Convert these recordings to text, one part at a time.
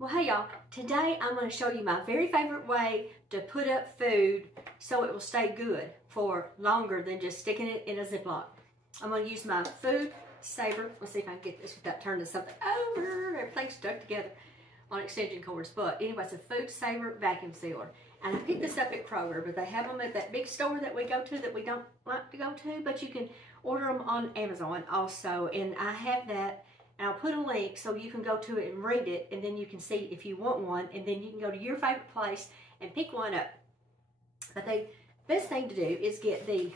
Well, hey y'all, today I'm going to show you my very favorite way to put up food so it will stay good for longer than just sticking it in a Ziploc. I'm going to use my Food Saver. Let's see if I can get this without turning something over. Everything's stuck together on extension cords. But anyway, it's a Food Saver vacuum sealer. And I picked this up at Kroger, but they have them at that big store that we go to that we don't like to go to. But you can order them on Amazon also. And I have that. And I'll put a link so you can go to it and read it, and then you can see if you want one, and then you can go to your favorite place and pick one up. But the best thing to do is get the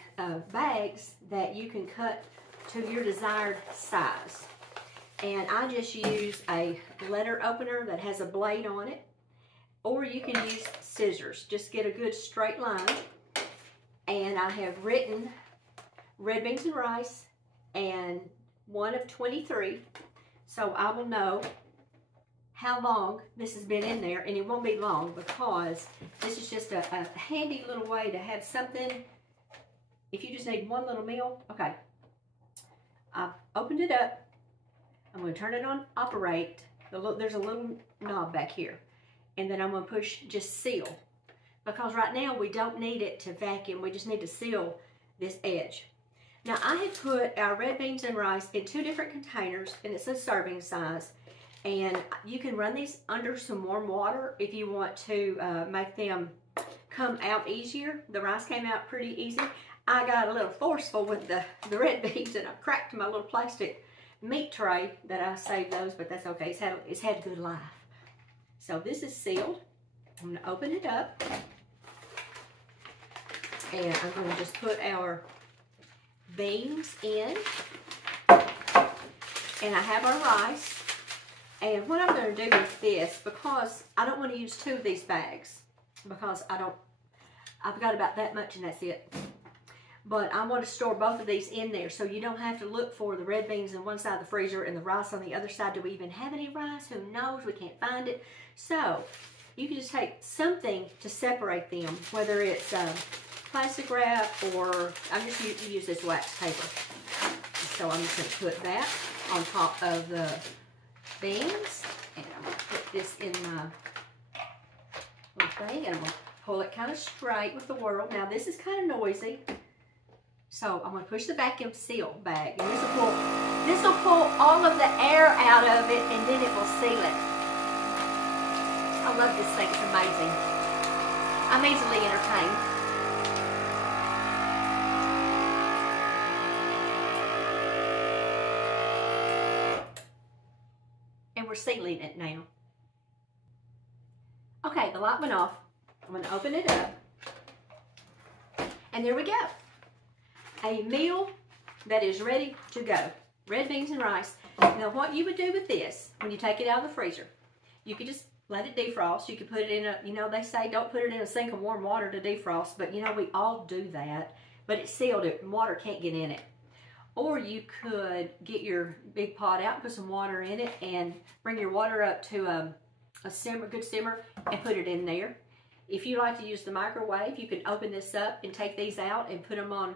bags that you can cut to your desired size. And I just use a letter opener that has a blade on it, or you can use scissors. Just get a good straight line. And I have written red beans and rice and 1 of 23. So I will know how long this has been in there, and it won't be long because this is just a handy little way to have something. If you just need one little meal, okay. I've opened it up. I'm going to turn it on operate. There's a little knob back here, and then I'm going to push just seal, because right now we don't need it to vacuum. We just need to seal this edge. Now, I have put our red beans and rice in 2 different containers, and it's a serving size. And you can run these under some warm water if you want to make them come out easier. The rice came out pretty easy. I got a little forceful with the red beans, and I cracked my little plastic meat tray that I saved those, but that's okay. It's had a good life. So this is sealed. I'm going to open it up, and I'm going to just put our beans in, and I have our rice. And what I'm going to do with this, because I don't want to use 2 of these bags, because I've got about that much and that's it. But I want to store both of these in there, so you don't have to look for the red beans on one side of the freezer and the rice on the other side. Do we even have any rice? Who knows? We can't find it. So you can just take something to separate them, whether it's plastic wrap, or I'm just use this wax paper. So I'm just going to put that on top of the beans, and I'm going to put this in my little thing, and I'm going to pull it kind of straight with the whirl. Now this is kind of noisy, so I'm going to push the vacuum seal bag, and this will pull all of the air out of it, and then it will seal it. I love this thing. It's amazing. I'm easily entertained. And we're sealing it now. Okay, the light went off. I'm going to open it up. And there we go. A meal that is ready to go. Red beans and rice. Now what you would do with this, when you take it out of the freezer, you could just let it defrost. You could put it in a, they say don't put it in a sink of warm water to defrost, but we all do that. But it's sealed, water can't get in it. Or you could get your big pot out, put some water in it, and bring your water up to a good simmer, and put it in there. If you like to use the microwave, you can open this up and take these out and put them on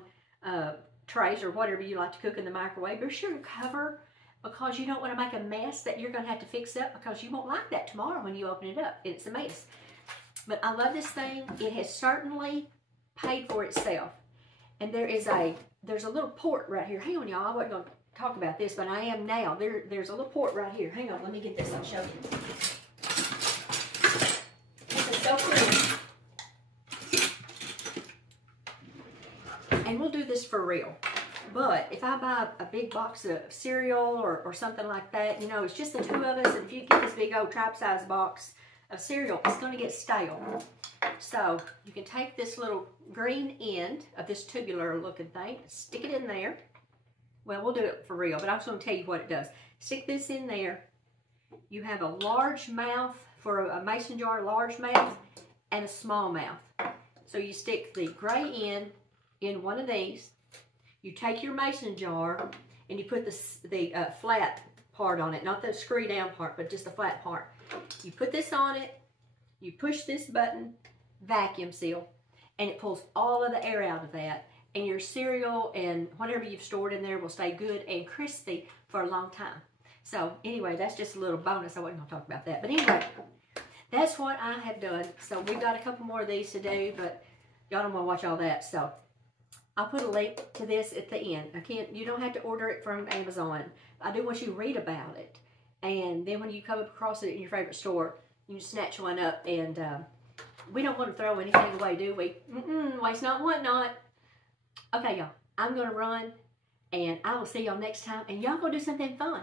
trays or whatever you like to cook in the microwave. Be sure to cover, because you don't want to make a mess that you're going to have to fix up, because you won't like that tomorrow when you open it up. It's a mess. But I love this thing. It has certainly paid for itself. And there's a little port right here. Hang on, y'all. I wasn't going to talk about this, but I am now. There's a little port right here. Hang on. Let me get this. I'll show you. This is so cool. And we'll do this for real. But if I buy a big box of cereal or something like that, it's just the 2 of us. And if you get this big old tribe-size box of cereal, it's going to get stale. So you can take this little green end of this tubular looking thing, stick it in there. Well, we'll do it for real, but I'm just going to tell you what it does. Stick this in there. You have a large mouth for a mason jar, large mouth, and a small mouth. So you stick the gray end in one of these. You take your mason jar and you put the flat part on it, not the screw down part, but just the flat part. You put this on it. You push this button, vacuum seal, and it pulls all of the air out of that. And your cereal and whatever you've stored in there will stay good and crispy for a long time. So anyway, that's just a little bonus. I wasn't going to talk about that. But anyway, that's what I have done. So we've got a couple more of these to do, but y'all don't want to watch all that. So I'll put a link to this at the end. You don't have to order it from Amazon. I do want you to read about it. And then when you come across it in your favorite store, you can snatch one up. And we don't want to throw anything away, do we? Waste not, want not. Okay, y'all. I'm going to run. And I will see y'all next time. And y'all go do something fun.